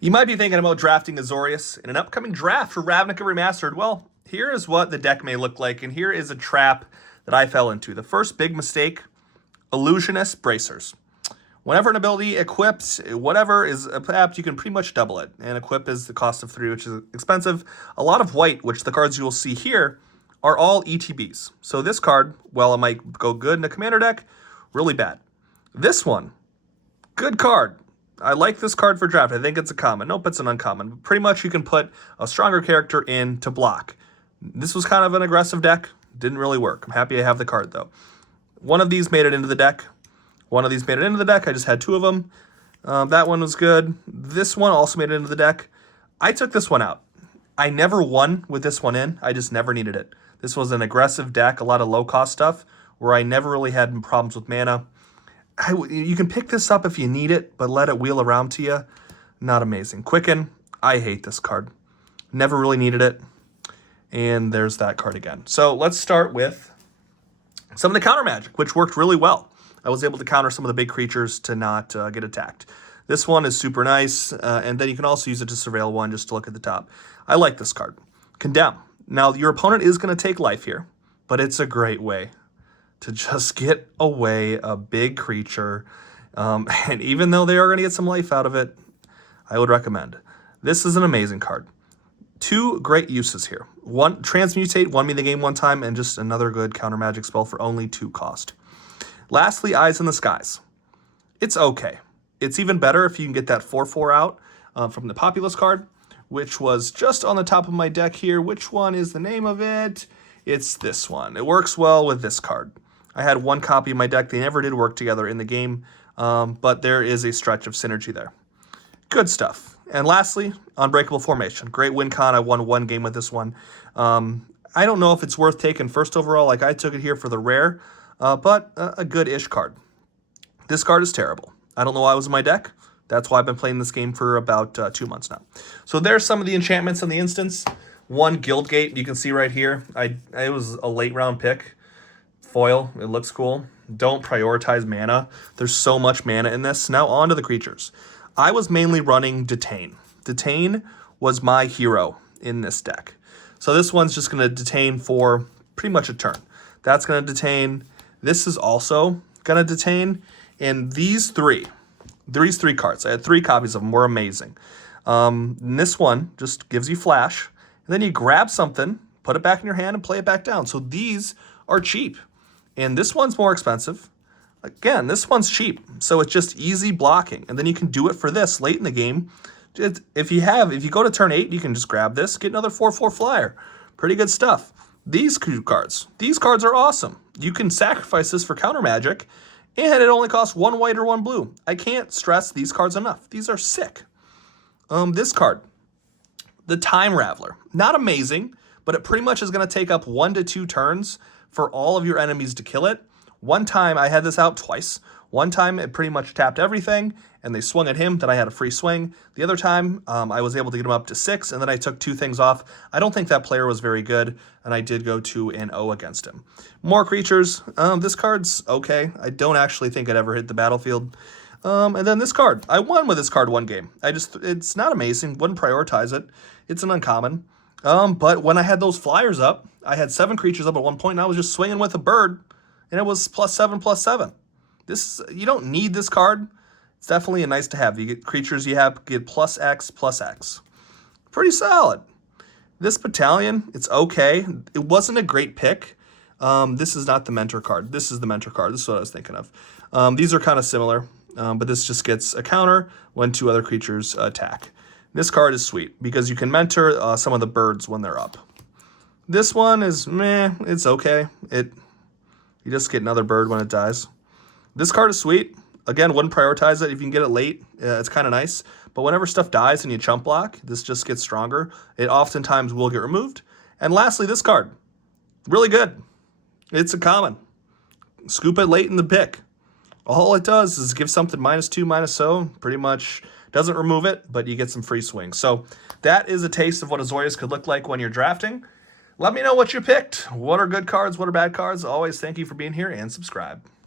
You might be thinking about drafting Azorius in an upcoming draft for Ravnica Remastered. Well, here is what the deck may look like, and here is a trap that I fell into. The first big mistake, Illusionist Bracers. Whenever an ability equips, whatever is equipped, you can pretty much double it. And equip is the cost of 3, which is expensive. A lot of white, which the cards you will see here, are all ETBs. So this card, well, it might go good in a commander deck, really bad. This one, good card. I like this card for draft. I think it's a common. Nope, it's an uncommon. Pretty much you can put a stronger character in to block. This was kind of an aggressive deck. Didn't really work. I'm happy I have the card, though. One of these made it into the deck. One of these made it into the deck. I just had 2 of them. That one was good. This one also made it into the deck. I took this one out. I never won with this one in. I just never needed it. This was an aggressive deck, a lot of low-cost stuff, where I never really had problems with mana. You can pick this up if you need it, but let it wheel around to you. Not amazing. Quicken, I hate this card. Never really needed it. And there's that card again. So let's start with some of the counter magic, which worked really well. I was able to counter some of the big creatures to not get attacked. This one is super nice, and then you can also use it to surveil one just to look at the top. I like this card. Condemn. Now, your opponent is going to take life here, but it's a great way to just get away a big creature. And even though they are going to get some life out of it, I would recommend. This is an amazing card. 2 great uses here. One, Transmutate, won me the game one time, and just another good counter magic spell for only 2 cost. Lastly, Eyes in the Skies. It's okay. It's even better if you can get that 4/4 out from the Populous card, which was just on the top of my deck here. Which one is the name of it? It's this one. It works well with this card. I had 1 copy of my deck. They never did work together in the game, but there is a stretch of synergy there. Good stuff. And lastly, Unbreakable Formation. Great win con. I won 1 game with this one. I don't know if it's worth taking first overall, like I took it here for the rare, but a good-ish card. This card is terrible. I don't know why it was in my deck. That's why I've been playing this game for about 2 months now. So there's some of the enchantments in the instance. 1, Guildgate, you can see right here. It was a late round pick. Foil, it looks cool. Don't prioritize mana. There's so much mana in this. Now on to the creatures. I was mainly running Detain. Detain was my hero in this deck. So this one's just going to detain for pretty much a turn. That's going to detain. This is also going to detain. And these three cards, I had 3 copies of them, were amazing. And this one just gives you flash. And then you grab something, put it back in your hand, and play it back down. So these are cheap. And this one's more expensive. Again, this one's cheap. So it's just easy blocking. And then you can do it for this late in the game. If you go to turn 8, you can just grab this, get another 4/4 flyer. Pretty good stuff. These cards are awesome. You can sacrifice this for counter magic, and it only costs 1 white or 1 blue. I can't stress these cards enough. These are sick. This card, the Time Raveler. Not amazing, but it pretty much is going to take up 1 to 2 turns for all of your enemies to kill it. One time, I had this out twice. One time, it pretty much tapped everything, and they swung at him, then I had a free swing. The other time, I was able to get him up to 6, and then I took 2 things off. I don't think that player was very good, and I did go 2-0 against him. More creatures. This card's okay. I don't actually think it ever hit the battlefield. And then this card. I won with this card 1 game. It's not amazing. Wouldn't prioritize it. It's an uncommon. But when I had those flyers up, I had 7 creatures up at one point, and I was just swinging with a bird, and it was +7/+7. You don't need this card. It's definitely a nice to have. You get creatures get +X/+X. Pretty solid. This Battalion, it's okay. It wasn't a great pick. This is not the Mentor card. This is the Mentor card. This is what I was thinking of. These are kind of similar, but this just gets a counter when 2 other creatures attack. This card is sweet because you can mentor some of the birds when they're up. This one is meh. It's okay. You just get another bird when it dies. This card is sweet. Again, wouldn't prioritize it. If you can get it late, it's kind of nice. But whenever stuff dies and you chump block, this just gets stronger. It oftentimes will get removed. And lastly, this card. Really good. It's a common. Scoop it late in the pick. All it does is give something -2, -0. Pretty much doesn't remove it, but you get some free swings. So that is a taste of what Azorius could look like when you're drafting. Let me know what you picked. What are good cards? What are bad cards? Always thank you for being here and subscribe.